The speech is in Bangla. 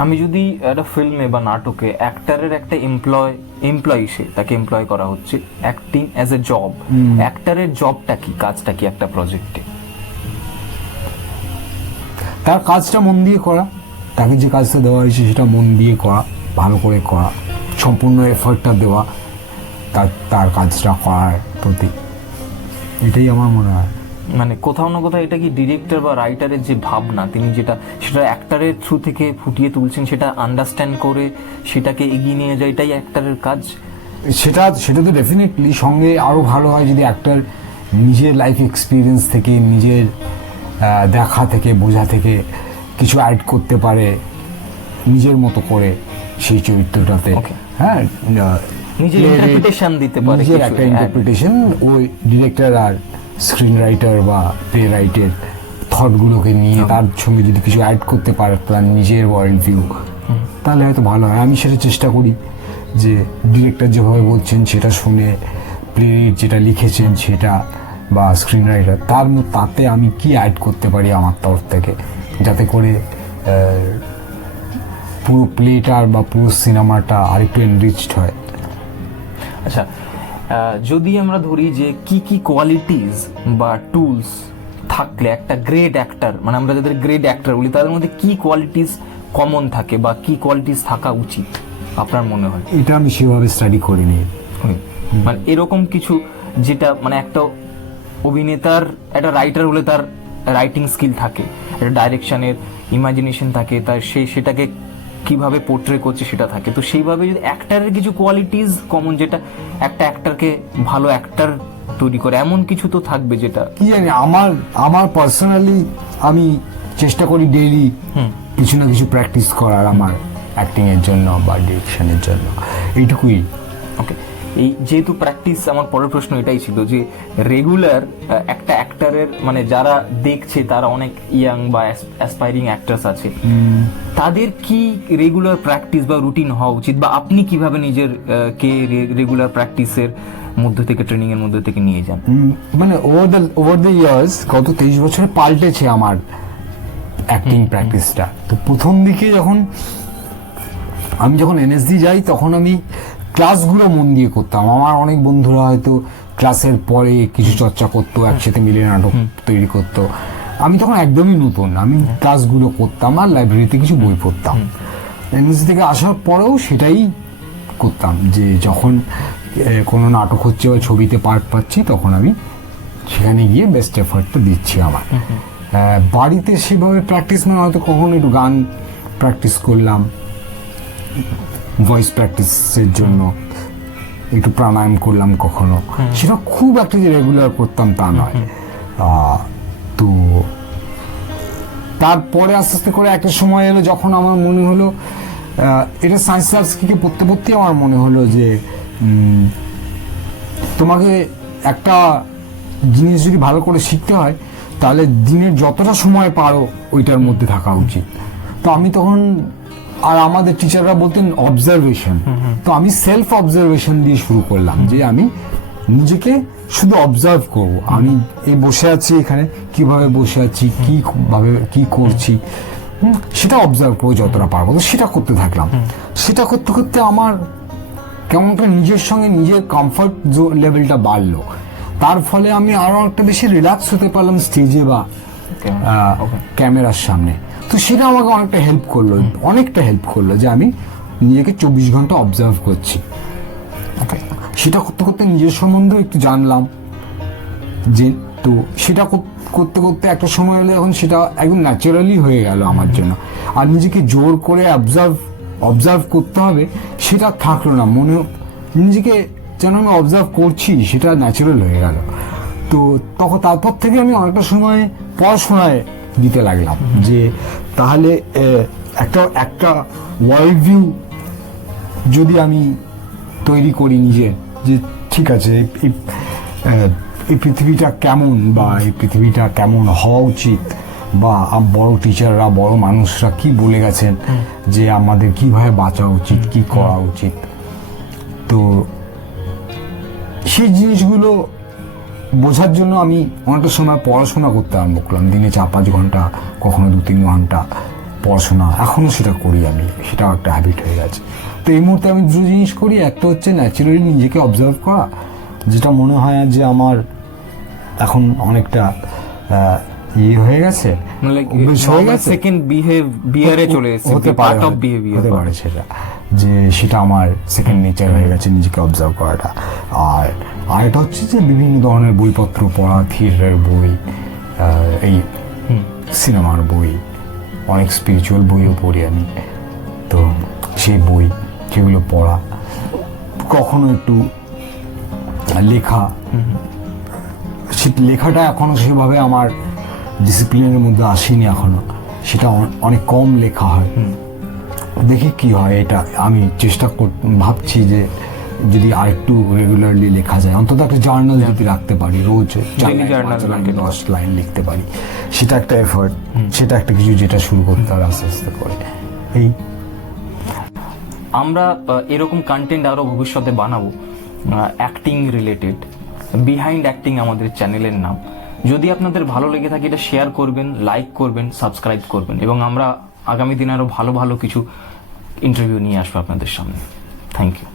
আমি যদি একটা ফিল্মে বা নাটকে অ্যাক্টারের একটা এমপ্লয়ি, সে তাকে এমপ্লয় করা হচ্ছে অ্যাক্টিং অ্যাজ এ জব, অ্যাক্টারের জবটা কি, কাজটা কি একটা প্রজেক্টে? তার কাজটা মন দিয়ে করা, তাকে যে কাজটা দেওয়া হয়েছে সেটা মন দিয়ে করা, ভালো করে করা, সম্পূর্ণ এফার্টটা দেওয়া তার তার কাজটা করার প্রতি, এটাই আমার মনে হয়। মানে কোথাও না কোথাও এটা কি ডিরেক্টর বা রাইটারের যে ভাবনা, তিনি যেটা সেটা অ্যাক্টারের থ্রু থেকে ফুটিয়ে তুলছেন, সেটা আন্ডারস্ট্যান্ড করে সেটাকে এগিয়ে নিয়ে যায়, এটাই অ্যাক্টারের কাজ। সেটা সেটা তো ডেফিনেটলি। সঙ্গে আরও ভালো হয় যদি অ্যাক্টার নিজের লাইফ এক্সপিরিয়েন্স থেকে, নিজের দেখা থেকে, বোঝা থেকে কিছু অ্যাড করতে পারে নিজের মতো করে সেই চরিত্রটাতে। হ্যাঁ, নিজের ইন্টারপ্রিটেশন দিতে পারে, নিজের একটা ইন্টারপ্রিটেশন ওই ডিরেক্টর আর স্ক্রিন রাইটার বা প্লে রাইটের থটগুলোকে নিয়ে তার সঙ্গে যদি কিছু অ্যাড করতে পারে তার নিজের ওয়ার্ল্ড ভিউ, তাহলে হয়তো ভালো হয়। আমি সেটা চেষ্টা করি যে ডিরেক্টর যেভাবে বলছেন সেটা শুনে, প্লে যেটা লিখেছেন সেটা বা স্ক্রিন রাইটার তাতে আমি কি অ্যাড করতে পারি আমার তরফ থেকে, যাতে করে পুরো প্লেটার বা পুরো সিনেমাটা আরেকটু এনরিচড হয়। আচ্ছা, যদি আমরা ধরি যে কি কি কোয়ালিটিস বা টুলস থাকলে একটা গ্রেট অ্যাক্টর, মানে আমরা যাদের গ্রেট অ্যাক্টর বলি, তাদের মধ্যে কি কোয়ালিটিস কমন থাকে বা কি কোয়ালিটিস থাকা উচিত আপনার মনে হয়? এটা আমি সেভাবে স্টাডি করিনি। মানে এরকম কিছু যেটা, মানে একটা অভিনেতার, একটা রাইটার হলে তার রাইটিং স্কিল থাকে, একটা ডাইরেকশনের ইমাজিনেশন থাকে, তার সেটাকে কিভাবে পোর্ট্রে করছে সেটা থাকে, তো সেইভাবে যদি অ্যাক্টারের কিছু কোয়ালিটিস কমন, যেটা একটা অ্যাক্টরকে ভালো অ্যাক্টর তৈরি করে, এমন কিছু তো থাকবে যেটা। কি জানি, আমার পার্সোনালি আমি চেষ্টা করি ডেইলি কিছু না কিছু প্র্যাকটিস করার আমার অ্যাক্টিং এর জন্য বা ডিরেকশনের জন্য, এইটুকুই। ওকে, এই যেহেতু প্র্যাকটিস, আমার পরের প্রশ্ন এটাই ছিল যে রেগুলার একটা অ্যাক্টরের, মানে যারা দেখছে তারা অনেক ইয়াং বা অ্যাসপাইরিং অ্যাক্টরস আছে, তাদের কি রেগুলার প্র্যাকটিস বা রুটিন হওয়া উচিত, বা আপনি কিভাবে নিজের কে রেগুলার প্র্যাকটিসের মধ্যে থেকে, ট্রেনিং এর মধ্যে থেকে নিয়ে যান? মানে ওভার দ্য ইয়ার্স, গত 23 বছরে পাল্টেছে আমার অ্যাক্টিং প্র্যাকটিসটা। তো প্রথম দিকে আমি যখন এনএসডি যাই তখন আমি ক্লাসগুলো মন দিয়ে করতাম। আমার অনেক বন্ধুরা হয়তো ক্লাসের পরে কিছু চর্চা করতো, একসাথে মিলে নাটক তৈরি করতো। আমি তখন একদমই নতুন, আমি ক্লাসগুলো করতাম আর লাইব্রেরিতে কিছু বই পড়তাম। এনএসডি থেকে আসার পরেও সেটাই করতাম, যে যখন কোনো নাটক হচ্ছে বা ছবিতে পার্ট পাচ্ছি তখন আমি সেখানে গিয়ে বেস্ট এফার্টটা দিচ্ছি আমার। বাড়িতে সেভাবে প্র্যাকটিস মানে হয়তো কখনো একটু গান প্র্যাকটিস করলাম, ভয়েস প্র্যাকটিসের জন্য একটু প্রাণায়াম করলাম কখনো, সেটা খুব একটা যে রেগুলার করতাম তা নয়। তো তারপরে আস্তে আস্তে করে একটা সময় এলো যখন আমার মনে হলো, এটা সায়েন্স লাবস্কিকে পড়তে পড়তেই আমার মনে হলো যে তোমাকে একটা জিনিস যদি ভালো করে শিখতে হয় তাহলে দিনের যতটা সময় পারো ওইটার মধ্যে থাকা উচিত। তো আমি তখন, আর আমাদের টিচাররা বলতেন অবজারভেশন, তো আমি সেলফ অবজারভেশন দিয়ে শুরু করলাম, যে আমি নিজেকে শুধু অবজার্ভ করব, আমি এই বসে আছি এখানে, কিভাবে বসে আছি, কি করছি, সেটা অবজার্ভ করবো যতটা পারবো। তো সেটা করতে থাকলাম। সেটা করতে করতে আমার কেমন করে নিজের সঙ্গে নিজের কমফর্ট লেভেলটা বাড়লো, তার ফলে আমি আরো একটা বেশি রিল্যাক্স হতে পারলাম স্টেজে বা ক্যামেরার সামনে। তো সেটা আমাকে অনেকটা হেল্প করলো যে আমি নিজেকে 24 ঘন্টা অবজার্ভ করছি। সেটা করতে করতে নিজের সম্বন্ধেও একটু জানলাম, যে তো সেটা করতে করতে একটা সময় হলে এখন সেটা একদম ন্যাচারালি হয়ে গেল আমার জন্য। আর নিজেকে জোর করে অবজার্ভ করতে হবে সেটা থাকলো না, মনে নিজেকে যেন আমি অবজার্ভ করছি সেটা ন্যাচারাল হয়ে গেল। তো তারপর থেকে আমি অনেকটা সময় পড়াশোনায় দিতে লাগলাম, যে তাহলে একটা ওয়ার্ল্ড ভিউ যদি আমি তৈরি করি নিজের, যে ঠিক আছে এই পৃথিবীটা কেমন, বা এই পৃথিবীটা কেমন হওয়া উচিত, বা বড় টিচাররা, বড় মানুষরা কি বলে গেছেন যে আমাদের কিভাবে বাঁচা উচিত, কি করা উচিত। তো সেই জিনিসগুলো বোঝার জন্য আমি অনেকটা সময় পড়াশোনা করতে আরম্ভ করলাম, দিনে 4-5 ঘন্টা, কখনো 2-3 ঘন্টা পড়াশোনা এখনও সেটা করি আমি, সেটাও একটা হ্যাবিট হয়ে গেছে। তো এই মুহূর্তে আমি দুটো জিনিস করি, একটা হচ্ছে ন্যাচারালি নিজেকে অবজার্ভ করা, যেটা মনে হয় যে আমার এখন অনেকটা ইয়ে হয়ে গেছে, অভ্যেস হয়ে গেছে, সেকেন্ড বিহেভিয়ারে চলে এসেছে, হতে পার্ট পারে, অফ বিহেভিয়ার হতে পারে সেটা, যে সেটা আমার সেকেন্ড নেচার হয়ে গেছে নিজেকে অবজার্ভ করাটা। আর এটা হচ্ছে যে বিভিন্ন ধরনের বইপত্র পড়া, থিয়েটারের বই, এই সিনেমার বই, অনেক স্পিরিচুয়াল বইও পড়ি আমি, তো সেই বই সেগুলো পড়া, কখনো একটু লেখা, লেখাটা এখনো সেভাবে আমার ডিসিপ্লিনের মধ্যে আসেনি এখনো, সেটা অনেক কম লেখা হয়, দেখি কি হয়। এটা আমি ভাবছি যে যদি আরেকটু রেগুলারলি লেখা যায়, অন্তত একটা জার্নাল যদি রাখতে পারি, রোজ 10 লাইন লিখতে পারি, সেটা একটা এফোর্ট, সেটা একটা কিছু যেটা শুরু করতে হবে আস্তে আস্তে করে। এই আমরা এরকম কন্টেন্ট আরো ভবিষ্যতে বানাবো, অ্যাক্টিং রিলেটেড, বিহাইন্ড অ্যাক্টিং আমাদের চ্যানেলের নাম। যদি আপনাদের ভালো লেগে থাকে এটা শেয়ার করবেন, লাইক করবেন, সাবস্ক্রাইব করবেন, এবং আমরা আগামী দিনে আরো ভালো ভালো কিছু ইন্টারভিউ নিয়ে আসবো আপনাদের সামনে। Thank you.